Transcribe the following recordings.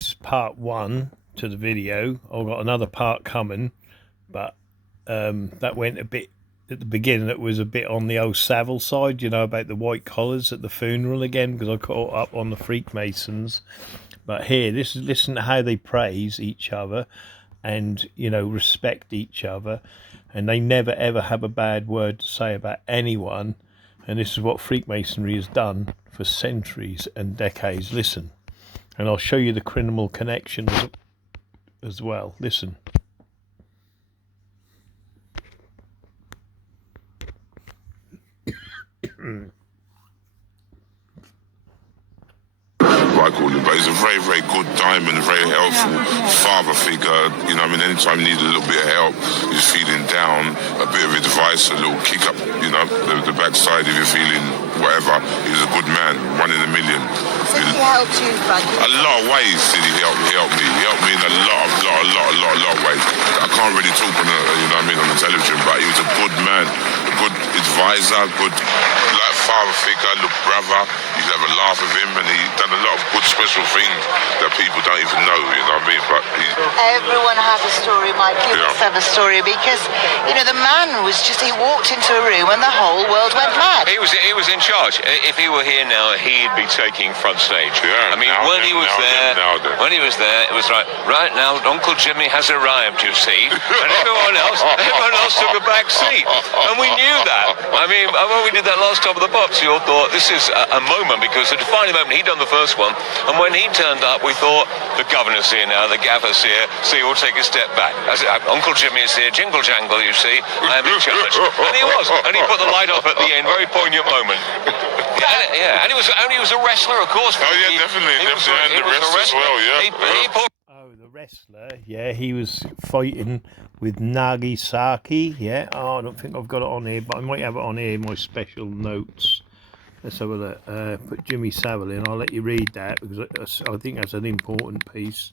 This is part 1 to the video. I've got another part coming, but that went a bit at the beginning. It was a bit on the old Savile side, you know, about the white collars at the funeral again, because I caught up on the Freakmasons. But here, this is, listen to how they praise each other and, you know, respect each other, and they never ever have a bad word to say about anyone. And this is what Freakmasonry has done for centuries and decades. Listen, and I'll show you the criminal connections as well. Listen. I call him, but he's a very, very good diamond, very helpful father figure. You know, I mean, anytime you need a little bit of help, you're feeling down, a bit of advice, a little kick up, you know, the backside if you're feeling whatever. He's a good man, 1 in a million. So he helped you, Frank? A lot of ways did he help me. He helped me in a lot of ways. I can't really talk on you know what I mean, on the television, but he was a good man, a good advisor, good like father figure, little brother. You could have a laugh with him, and he done a lot of good special things that people don't even know, you know what I mean? But everyone has a story, Mike. You must have a story, because, you know, the man was just, he walked into a room and the whole world went mad. He was in charge. If he were here now, he'd be taking front stage. Yeah, I mean, when he was there, it was like, right now, Uncle Jimmy has arrived, you see, and everyone else took a back seat, and we knew that. I mean, when we did that last time of the box, you all thought this is a moment, because the defining moment, he'd done the first one, and when he turned up, we thought the governor's here now, the gaffer's here, so we'll take a step back. I said, Uncle Jimmy is here, jingle jangle, you see, I am in charge, and he was, and he put the light off at the end, very poignant moment. Yeah, and he was a wrestler, of course. Oh yeah, definitely, and the rest as well, yeah. Oh, the wrestler, yeah, he was fighting with Nagasaki, yeah. Oh, I don't think I've got it on here, but I might have it on here in my special notes. Let's have a look. Put Jimmy Savile in. I'll let you read that, because I think that's an important piece.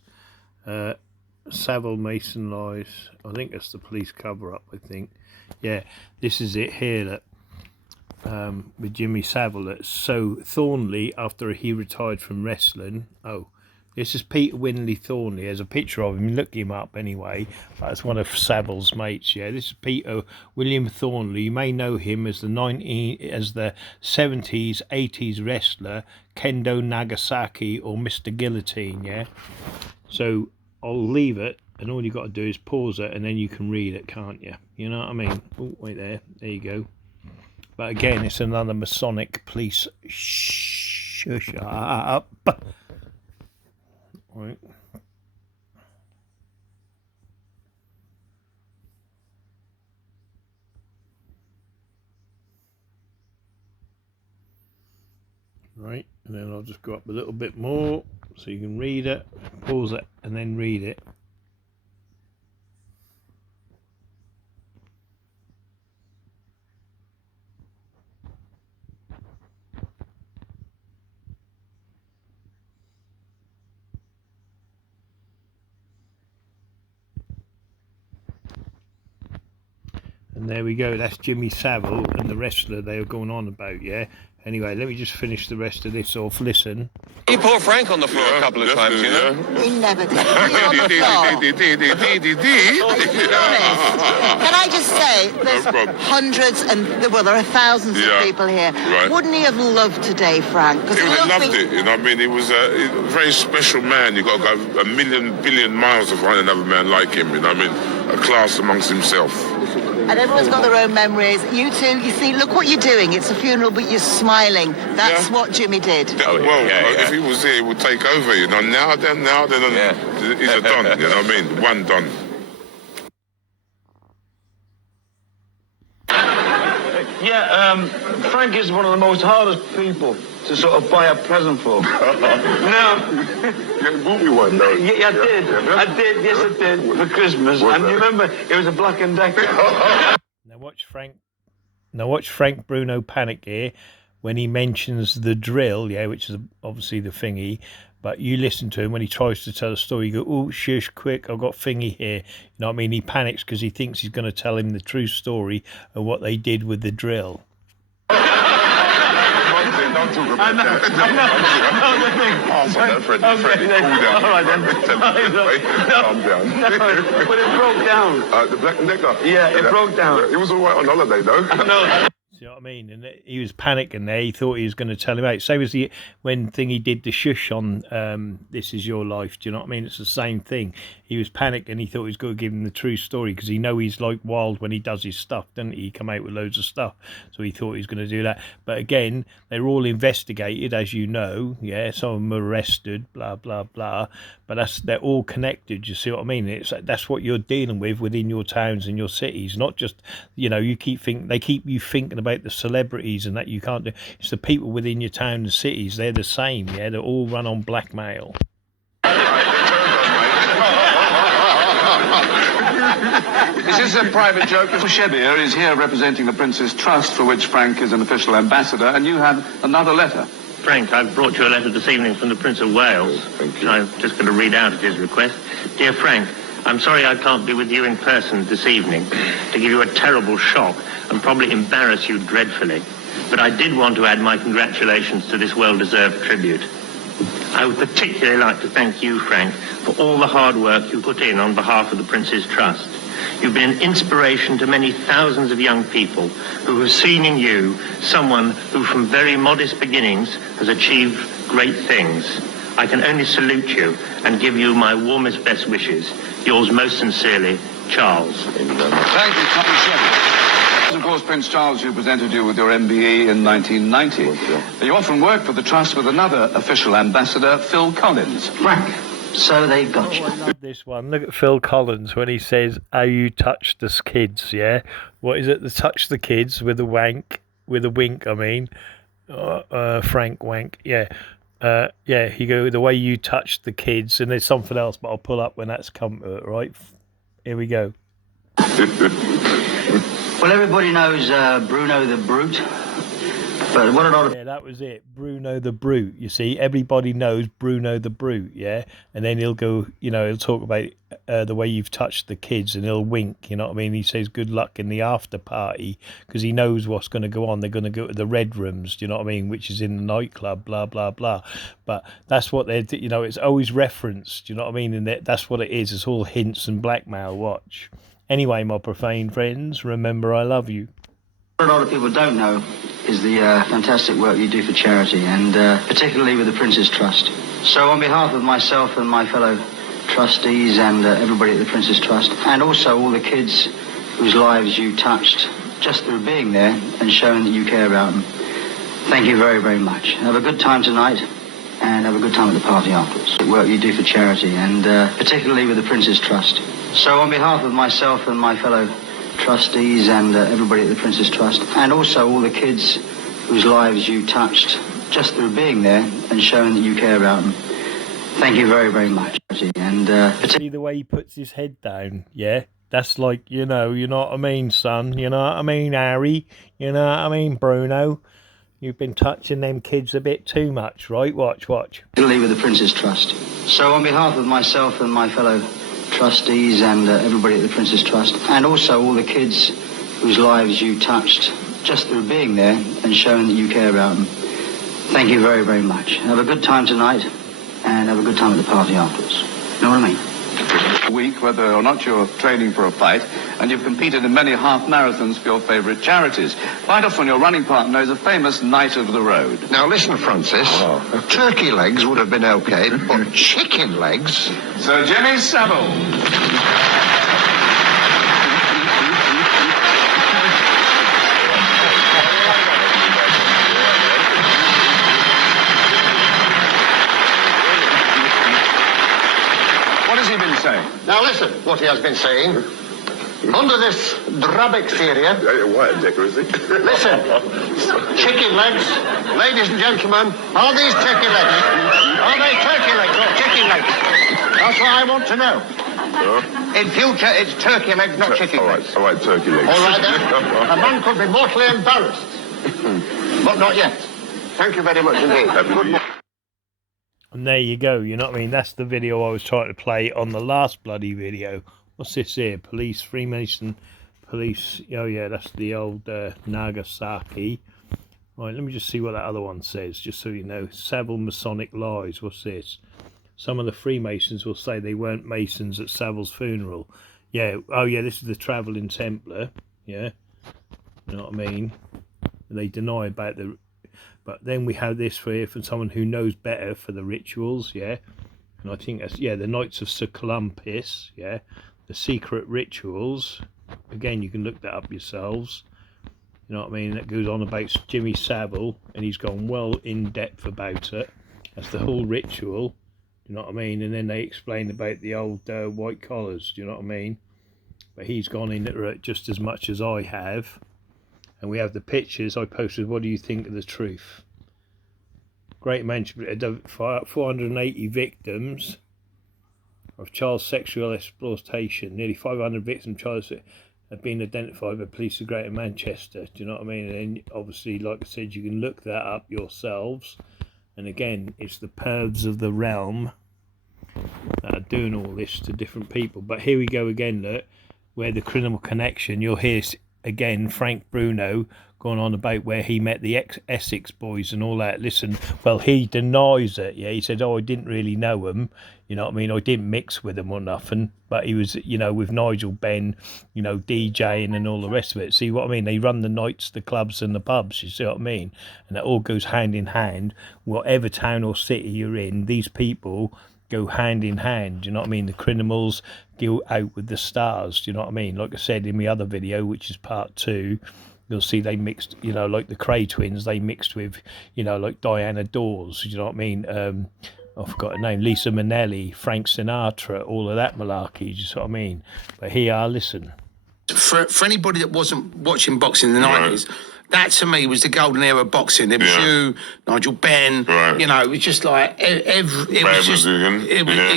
Savile Mason lies. I think that's the police cover-up, I think. Yeah, this is it here, that with Jimmy Savile, that's so Thornley, after he retired from wrestling. Oh, this is Peter Winley Thornley. There's a picture of him. Look him up anyway. That's one of Savile's mates. Yeah, this is Peter William Thornley. You may know him as the 70s, 80s wrestler Kendo Nagasaki or Mr. Guillotine. Yeah. So I'll leave it, and all you got to do is pause it, and then you can read it, can't you? You know what I mean? Oh, wait there. There you go. But again, it's another Masonic police. Shut up. Right. Right, and then I'll just go up a little bit more so you can read it, pause it, and then read it. And there we go, that's Jimmy Savile and the wrestler they were going on about, yeah? Anyway, let me just finish the rest of this off. Listen. He put Frank on the floor a couple of times, you know? He never did. He was on the floor. Can I just say, there's hundreds and, well, there are thousands of people here. Right. Wouldn't he have loved today, Frank? He would have loved it, you know what I mean? He was a very special man. You've got to go a million, billion miles to find another man like him, you know what I mean? A class amongst himself. And everyone's got their own memories. You two, you see, look what you're doing. It's a funeral, but you're smiling. That's what Jimmy did. If he was here, he would take over, you know. Now then, he's a don, you know what I mean? One don. Yeah, Frank is one of the most hardest people to sort of buy a present for. No. You bought me one, though. Yeah, I did, yes I did, for Christmas. And you remember, it was a Black & Decker. Now watch Frank Bruno panic here when he mentions the drill, yeah, which is obviously the thingy. But you listen to him when he tries to tell a story. You go, oh, shush, quick, I've got thingy here. You know what I mean? He panics because he thinks he's going to tell him the true story of what they did with the drill. Don't can't talk about that. Fred, cool down. All right, then. Calm down. But it broke down. The Black and Decker? Yeah, it broke down. It was all right on holiday, though. No. See what I mean? And he was panicking there. He thought he was going to tell him out. Same as when Thingy did the shush on This Is Your Life. Do you know what I mean? It's the same thing. He was panicking. He thought he was going to give him the true story because he know he's like wild when he does his stuff, doesn't he? He come out with loads of stuff. So he thought he was going to do that. But again, they're all investigated, as you know. Yeah, some of them are arrested, blah, blah, blah. But they're all connected. You see what I mean? That's what you're dealing with within your towns and your cities. Not just, they keep you thinking about the celebrities and that you can't do. It's the people within your town and cities. They're the same. Yeah, they all run on blackmail. This is a private joke. Shhh is here representing the Prince's Trust, for which Frank is an official ambassador, and you have another letter. Frank, I've brought you a letter this evening from the Prince of Wales. Thank you. I'm just going to read out at his request. Dear Frank, I'm sorry I can't be with you in person this evening to give you a terrible shock and probably embarrass you dreadfully. But I did want to add my congratulations to this well-deserved tribute. I would particularly like to thank you, Frank, for all the hard work you put in on behalf of the Prince's Trust. You've been an inspiration to many thousands of young people who have seen in you someone who from very modest beginnings has achieved great things. I can only salute you and give you my warmest best wishes. Yours most sincerely, Charles. Thank you, Tommy Shhh. Of course, Prince Charles, who presented you with your MBE in 1990. You often worked for the Trust with another official ambassador, Phil Collins. Frank, so they got you. I love this one. Look at Phil Collins when he says, "How you touch the kids?" Yeah, what is it? The touch the kids with a wink. I mean, Frank wank. Yeah. Yeah, he go the way you touch the kids, and there's something else, but I'll pull up when that's come to it, right? Here we go. Well, everybody knows Bruno the Brute, but what a lot of... Yeah, that was it. Bruno the Brute. You see, everybody knows Bruno the Brute, yeah? And then he'll go, he'll talk about the way you've touched the kids, and he'll wink, you know what I mean? He says good luck in the after party because he knows what's going to go on. They're going to go to the Red Rooms, do you know what I mean? Which is in the nightclub, blah, blah, blah. But that's what they're, it's always referenced, do you know what I mean? And that's what it is. It's all hints and blackmail. Watch. Anyway, my profane friends, remember I love you. What a lot of people don't know is the fantastic work you do for charity, and particularly with the Prince's Trust. So on behalf of myself and my fellow trustees and everybody at the Prince's Trust, and also all the kids whose lives you touched just through being there and showing that you care about them, thank you very, very much. Have a good time tonight, and have a good time at the party afterwards. The work you do for charity, and particularly with the Prince's Trust. So on behalf of myself and my fellow trustees and everybody at the Prince's Trust, and also all the kids whose lives you touched just through being there and showing that you care about them, thank you very, very much. And see the way he puts his head down, yeah? That's like, you know what I mean, son? You know what I mean, Harry? You know what I mean, Bruno? You've been touching them kids a bit too much, right? Watch. particularly with the Prince's Trust. So on behalf of myself and my fellow trustees and everybody at the Prince's Trust, and also all the kids whose lives you touched just through being there and showing that you care about them, thank you very, very much. Have a good time tonight, and have a good time at the party afterwards. You know what I mean? Week, whether or not you're training for a fight, and you've competed in many half marathons for your favourite charities. Quite often your running partner is a famous knight of the road. Now listen, Francis. Turkey legs would have been okay, but chicken legs? Sir Jimmy Savile. Now listen, what he has been saying. Under this drab exterior... White Decker, is he? Listen, chicken legs, ladies and gentlemen, are these turkey legs? Are they turkey legs or chicken legs? That's what I want to know. In future, it's turkey legs, not chicken legs. All right, turkey legs. All right, then. A man could be mortally embarrassed. But not yet. Thank you very much indeed. And there you go, you know what I mean? That's the video I was trying to play on the last bloody video. What's this here? Police, Freemason, police. Oh yeah, that's the old Nagasaki. Right, let me just see what that other one says, just so you know. Savile Masonic lies. What's this? Some of the Freemasons will say they weren't Masons at Savile's funeral. Yeah, oh yeah, this is the Travelling Templar. Yeah, you know what I mean? They deny about the... But then we have this for someone who knows better for the rituals, yeah? And I think that's, yeah, the Knights of Sir Columbus, yeah? The secret rituals. Again, you can look that up yourselves. You know what I mean? That goes on about Jimmy Savile, and he's gone well in depth about it. That's the whole ritual. You know what I mean? And then they explain about the old white collars. Do you know what I mean? But he's gone into it just as much as I have. And we have the pictures I posted. What do you think of the truth? Great Manchester, 480 victims of child sexual exploitation. Nearly 500 victims of child have been identified by police of Greater Manchester. Do you know what I mean? And then obviously, like I said, you can look that up yourselves. And again, it's the pervs of the realm that are doing all this to different people. But here we go again, look, where the criminal connection, you'll hear again Frank Bruno going on about where he met the Essex boys and all that. Listen, well, he denies it. Yeah, he said, oh, I didn't really know them. You know what I mean? I didn't mix with them or nothing. But he was, you know, with Nigel Benn, you know, DJing and all the rest of it. See what I mean? They run the nights, the clubs and the pubs, you see what I mean? And it all goes hand in hand. Whatever town or city you're in, these people go hand in hand. You know what I mean? The criminals go out with the stars. Do you know what I mean? Like I said in my other video, which is part 2, you'll see they mixed, you know, like the Cray twins, they mixed with, you know, like Diana Dawes. Do you know what I mean? I forgot her name, Lisa Minnelli, Frank Sinatra, all of that malarkey. Do you see what I mean? But here, listen. For anybody that wasn't watching boxing in the 90s, that to me was the golden era of boxing. There was you, Nigel Benn, you know, it was just like, it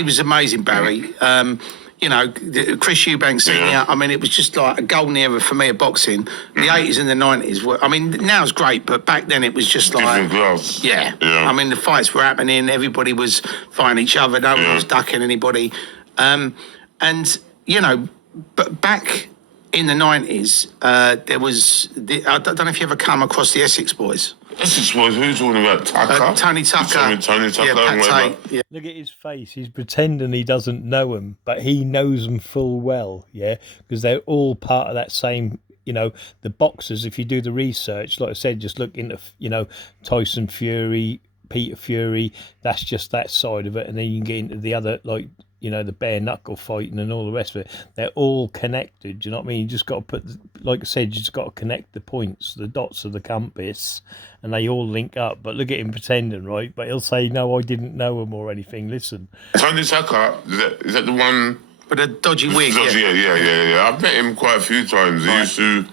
was amazing, Barry. You know, Chris Eubank Senior, I mean, it was just like a golden era for me of boxing. The 80s and the 90s were, I mean, now it's great, but back then it was just like, yeah. I mean, the fights were happening, everybody was fighting each other, no one was ducking anybody. And, you know, but back in the 90s, there was, I don't know if you ever come across the Essex boys. Essex boys, who's talking about Tucker? Tony Tucker. Tony Tucker, yeah. Look at his face. He's pretending he doesn't know them, but he knows them full well, yeah? Because they're all part of that same, you know, the boxers, if you do the research, like I said, just look into, you know, Tyson Fury, Peter Fury, that's just that side of it. And then you can get into the other, like, you know, the bare knuckle fighting and all the rest of it. They're all connected. Do you know what I mean? You just got to put, like I said, you just got to connect the points, the dots of the compass, and they all link up. But look at him pretending, right? But he'll say, no, I didn't know him or anything. Listen. Tony Tucker, is that the one? With a dodgy wig. Yeah. I've met him quite a few times. He used to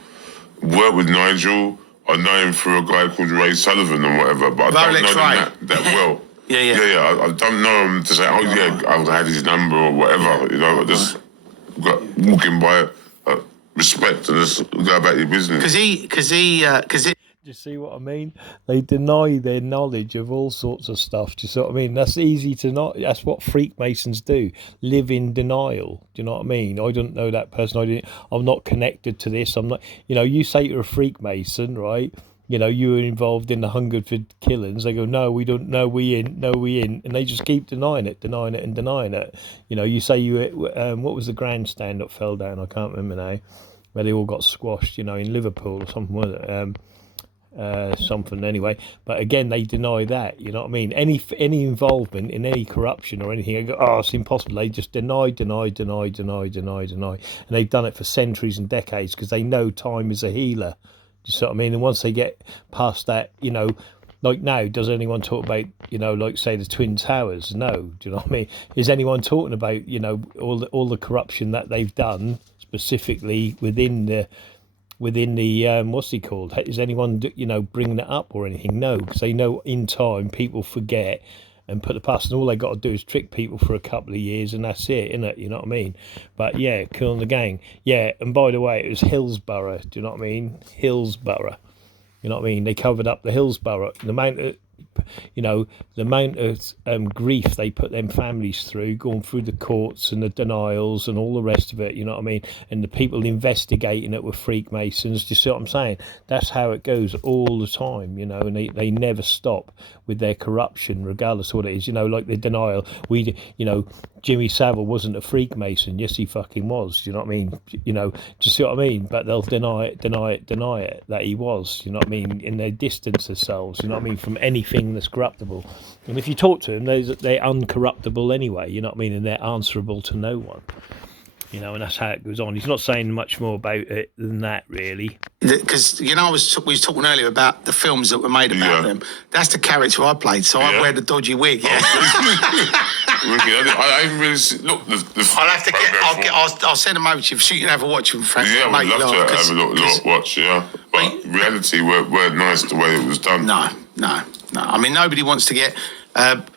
work with Nigel. I know him through a guy called Ray Sullivan or whatever, but I don't know him that well. Yeah. I don't know him to say, oh yeah, I've had his number or whatever. You know, I just got walking by, respect, and just go about your business. Because Do you see what I mean? They deny their knowledge of all sorts of stuff. Do you see what I mean? That's easy to not. That's what Freakmasons do. Live in denial. Do you know what I mean? I don't know that person. I'm not connected to this. I'm not. You know, you say you're a Freakmason, right? You know, you were involved in the Hungerford killings. They go, no, we don't. No, we in. No, we in. And they just keep denying it. You know, you say you. What was the grandstand that fell down? I can't remember now. Where they all got squashed. You know, in Liverpool or something. Was it? Something anyway, but again they deny that. You know what I mean? Any involvement in any corruption or anything, I go, oh, it's impossible. They just deny, and they've done it for centuries and decades because they know time is a healer. Do you see what I mean? And once they get past that, you know, like now, does anyone talk about, you know, like say the Twin Towers? No. Do you know what I mean? Is anyone talking about, you know, all the corruption that they've done specifically within the what's he called? Is anyone, you know, bringing it up or anything? No, because they know in time people forget and put the past, and all they got to do is trick people for a couple of years, and that's it, innit? You know what I mean? But yeah, killing the gang. Yeah, and by the way, it was Hillsborough. Do you know what I mean? Hillsborough. You know what I mean? They covered up the Hillsborough. The amount of you know, the amount of grief they put them families through, going through the courts and the denials and all the rest of it, you know what I mean? And the people investigating it were Freakmasons. Do you see what I'm saying? That's how it goes all the time, you know, and they never stop with their corruption, regardless of what it is, you know, like the denial. You know, Jimmy Savile wasn't a Freakmason. Yes, he fucking was. Do you know what I mean? You know, do you see what I mean? But they'll deny it that he was. You know what I mean? And they distance themselves. You know what I mean? From anything that's corruptible. And if you talk to them, they're uncorruptible anyway. You know what I mean? And they're answerable to no one. You know, and that's how it goes on. He's not saying much more about it than that, really. Because, you know, we was talking earlier about the films that were made about them. That's the character I played, so I wear the dodgy wig. Yeah. I haven't really look. I'll have to I'll send them over to you so you can have a watch them, Frank. Yeah, I'd love to have a look watch. Yeah, but reality weren't nice the way it was done. No. I mean, nobody wants to get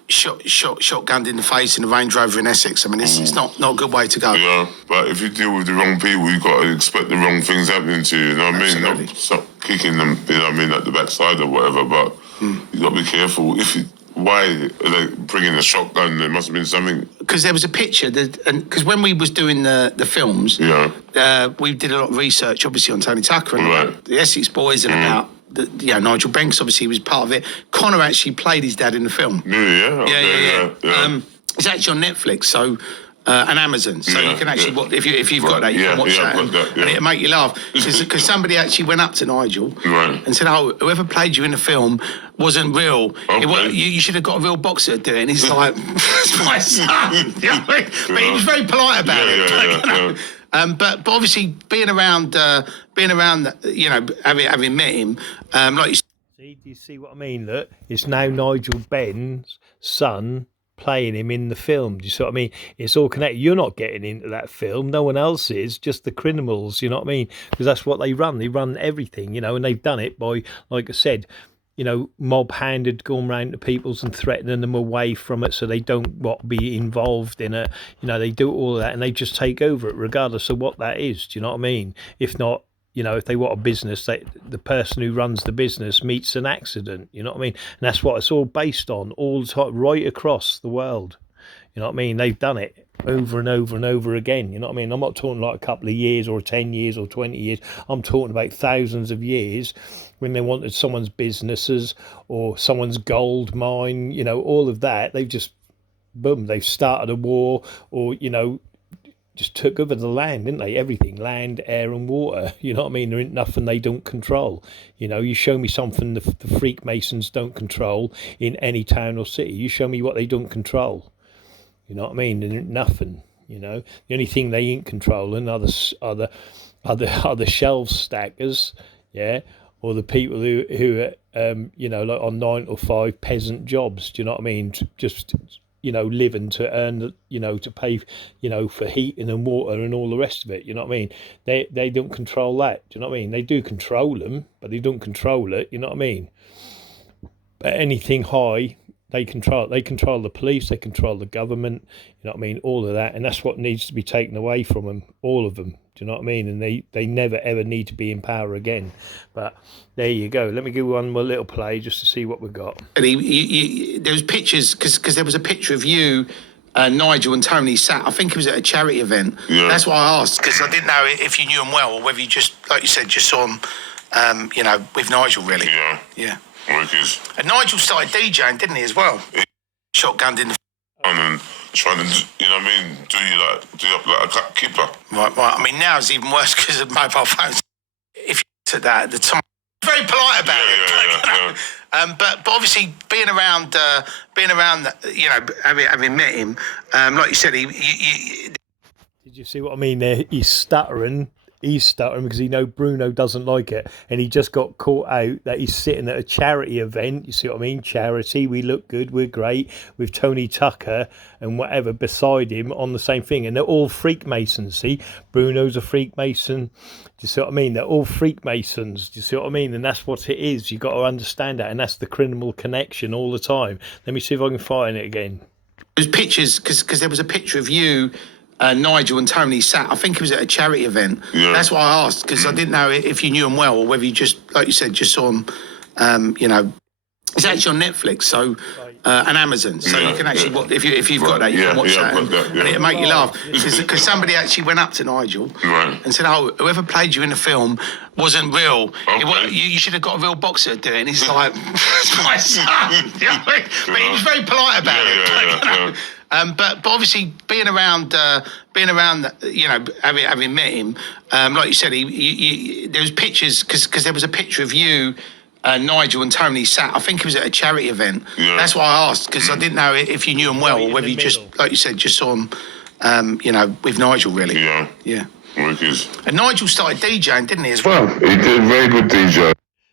shotgunned in the face in a Range Rover in Essex. I mean, it's not a good way to go. Yeah, but if you deal with the wrong people, you've got to expect the wrong things happening to you. You know what I mean? Not stop kicking them. You know what I mean, at the backside or whatever. But you got to be careful. Why are they bringing a shotgun? There must have been something. Because there was a picture, because when we was doing the films, we did a lot of research, obviously, on Tony Tucker and the Essex Boys and about. Nigel Banks obviously was part of it. Connor actually played his dad in the film. Yeah. It's actually on Netflix, so and Amazon, so you can actually watch, if you've got that, you can watch that, and it'll make you laugh because somebody actually went up to Nigel and said, "Oh, whoever played you in the film wasn't real. You should have got a real boxer to do it." And he's like, "It's my son." You know what I mean? But he was very polite about it. But obviously being around, you know, having met him, like you said. See, do you see what I mean? Look, it's now Nigel Benn's son playing him in the film. Do you see what I mean? It's all connected. You're not getting into that film. No one else is, just the criminals, you know what I mean? Because that's what they run. They run everything, you know, and they've done it by, like I said, you know, mob-handed, going round to people's and threatening them away from it so they don't be involved in it. You know, they do all of that and they just take over it regardless of what that is. Do you know what I mean? If not, you know, if they want a business, the person who runs the business meets an accident. You know what I mean? And that's what it's all based on all the time, right across the world. You know what I mean? They've done it over and over and over again. You know what I mean? I'm not talking like a couple of years or 10 years or 20 years. I'm talking about thousands of years when they wanted someone's businesses or someone's gold mine, you know, all of that. They've just, boom, they've started a war or, you know, just took over the land, didn't they? Everything, land, air and water. You know what I mean? There ain't nothing they don't control. You know, you show me something the Freakmasons don't control in any town or city. You show me what they don't control. You know what I mean? There ain't nothing, you know. The only thing they ain't controlling are the shelf stackers, yeah, or the people who are, you know, like on 9 to 5 peasant jobs. Do you know what I mean? Just, you know, living to earn, you know, to pay, you know, for heating and water and all the rest of it. You know what I mean? They don't control that. Do you know what I mean? They do control them, but they don't control it. You know what I mean? But anything high, they control it. They control the police. They control the government. You know what I mean? All of that, and that's what needs to be taken away from them. All of them. Do you know what I mean? And they never ever need to be in power again. But there you go. Let me give one more little play just to see what we've got. And there was pictures because there was a picture of you, Nigel and Tony sat. I think it was at a charity event. Yeah. That's why I asked because I didn't know if you knew them well or whether you just, like you said, just saw them, you know, with Nigel really. Yeah. Yeah. Workers. And Nigel started DJing, didn't he, as well? Shotgunned in the. And trying to, you know what I mean, do you up like a keeper. Right. I mean, now it's even worse because of mobile phones. If you said that at the time, very polite about it. Yeah. But obviously being around, you know, having met him, like you said, he. Did you see what I mean there? He's stuttering because he knows Bruno doesn't like it, and he just got caught out that he's sitting at a charity event. You see what I mean? Charity, we look good, we're great, with Tony Tucker and whatever beside him on the same thing, and they're all Freakmasons. See, Bruno's a Freakmason. Do you see what I mean? They're all Freakmasons. Do you see what I mean? And that's what it is. You got to understand that, and that's the criminal connection all the time. Let me see if I can find it again. There's pictures because there was a picture of you. Nigel and Tony sat. I think it was at a charity event. Yeah. That's why I asked because I didn't know if you knew them well or whether you just, like you said, just saw them, you know. It's actually on Netflix, so and Amazon, so you can actually if you've got that, you can watch that, and it'll make you laugh because somebody actually went up to Nigel and said, "Oh, whoever played you in the film wasn't real. You should have got a real boxer to do it." And he's like, "It's my son," you know? But he was very polite about it. But obviously being around, you know, having met him, like you said, there was pictures because there was a picture of you. Nigel and Tony sat. I think it was at a charity event. That's why I asked because I didn't know if you knew him well or whether you just, like you said, just saw him, you know, with Nigel really. Yeah. And Nigel started DJing, didn't he, as well? He did a very good DJ.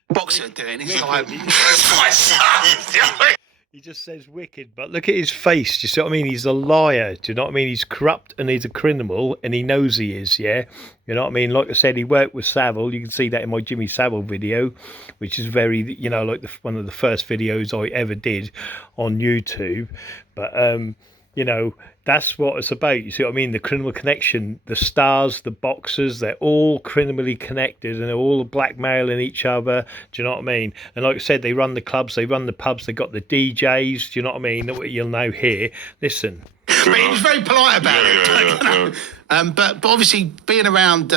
Boxer doing. He's like, "It's my son." He just says wicked, but look at his face. Do you see what I mean? He's a liar. Do you know what I mean? He's corrupt and he's a criminal, and he knows he is. Yeah, you know what I mean. Like I said, he worked with Savile. You can see that in my Jimmy Savile video, which is very, you know, like one of the first videos I ever did on YouTube. But you know, that's what it's about. You see what I mean? The criminal connection, the stars, the boxers, they're all criminally connected and they're all blackmailing each other. Do you know what I mean? And like I said, they run the clubs, they run the pubs, they got the DJs. Do you know what I mean? That you'll now hear. Listen. But he was very polite about it. But obviously being around,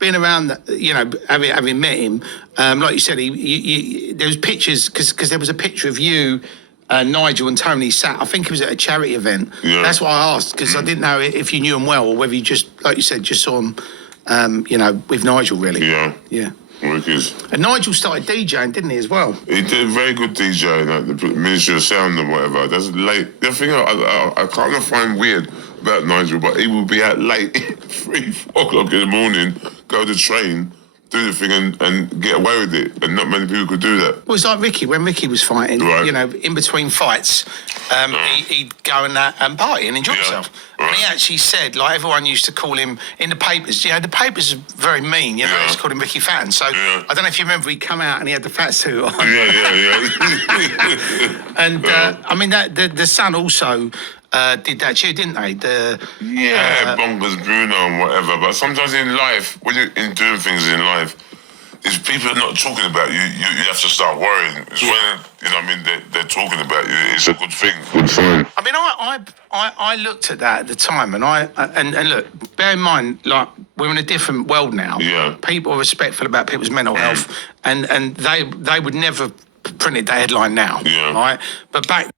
you know, having met him, like you said, there was pictures because there was a picture of you. Nigel and Tony sat. I think it was at a charity event. That's why I asked because I didn't know if you knew him well or whether you just, like you said, just saw him, you know, with Nigel really. Yeah. And Nigel started DJing, didn't he, as well? He did a very good DJ, like the Ministry of Sound and whatever. That's late. The thing I kind of find weird about Nigel, but he would be out late, 3, 4 o'clock in the morning, go to the train, do the thing and get away with it, and not many people could do that. Well, it's like Ricky, when Ricky was fighting, you know, in between fights, he'd go and party and enjoy himself. And he actually said, like, everyone used to call him, in the papers, you know, the papers are very mean, you know, they just called him Ricky Fatton. So, I don't know if you remember, he'd come out and he had the fat suit on. And, I mean, the Sun also... did that too, didn't they? Bonkers, Bruno and whatever. But sometimes in life, when you're doing things in life, if people are not talking about you, you have to start worrying. It's when, you know what I mean, they're talking about you. It's a good thing. Good sign. I mean, I looked at that at the time, and look, bear in mind, like, we're in a different world now. People are respectful about people's mental health, and they would never printed that headline now, right? But back.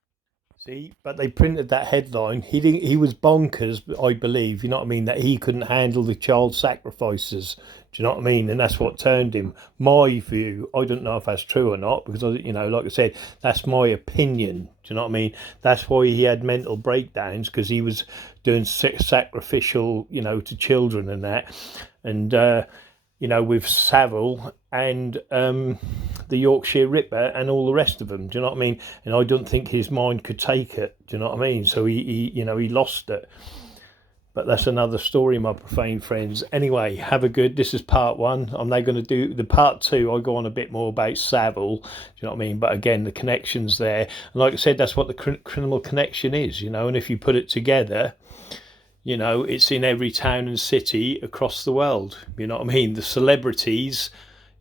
See, but they printed that headline. He was bonkers, I believe. You know what I mean? That he couldn't handle the child sacrifices. Do you know what I mean? And that's what turned him. My view, I don't know if that's true or not, because, you know, like I said, that's my opinion. Do you know what I mean? That's why he had mental breakdowns, because he was doing sacrificial, you know, to children and that. And, you know, with Savile and the Yorkshire Ripper and all the rest of them. Do you know what I mean? And I don't think his mind could take it. Do you know what I mean? So he you know, he lost it. But that's another story, my profane friends. Anyway, have a good. This is part 1. I'm now going to do the part 2. I go on a bit more about Savile. Do you know what I mean? But again, the connection's there. And like I said, that's what the criminal connection is. You know, and if you put it together, you know, it's in every town and city across the world. You know what I mean? The celebrities,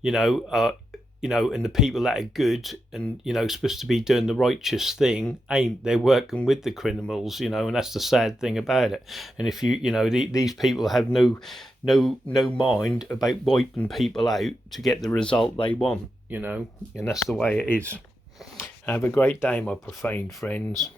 you know, are, you know, and the people that are good and, you know, supposed to be doing the righteous thing ain't. They're working with the criminals, you know, and that's the sad thing about it. And if you know, these people have no mind about wiping people out to get the result they want, you know, and that's the way it is. Have a great day, my profane friends.